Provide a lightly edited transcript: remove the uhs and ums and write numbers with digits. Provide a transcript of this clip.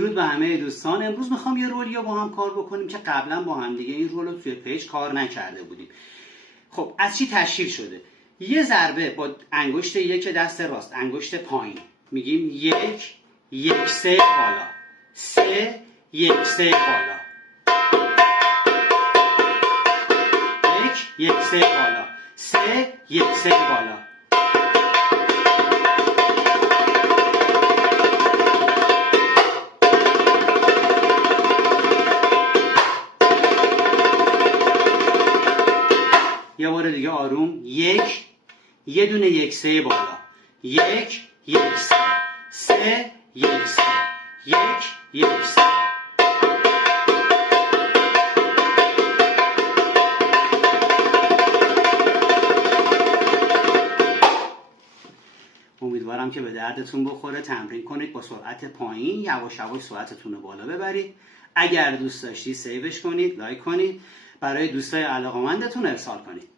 درود به همه دوستان. امروز میخوام یه رولی رو با هم کار بکنیم که قبلا با هم دیگه این رول رو توی پیج کار نکرده بودیم. خب از چی تشکیل شده؟ یه ضربه با انگشت یک دست راست، انگشت پایین، میگیم 1 1 3 بالا، 3 1 3 بالا، 1 1 3 بالا، 3 1 3 بالا. یه بار دیگه آروم، 1 یه دونه 1 3 بالا، 1 1 3 3 1 3 1 1 3. امیدوارم که به دردتون بخوره. تمرین کنید با سرعت پایین، یواش یواش سرعتتون رو بالا ببرید. اگر دوست داشتید سیوش کنید، لایک کنید، برای دوستای علاقه‌مندتون ارسال کنید.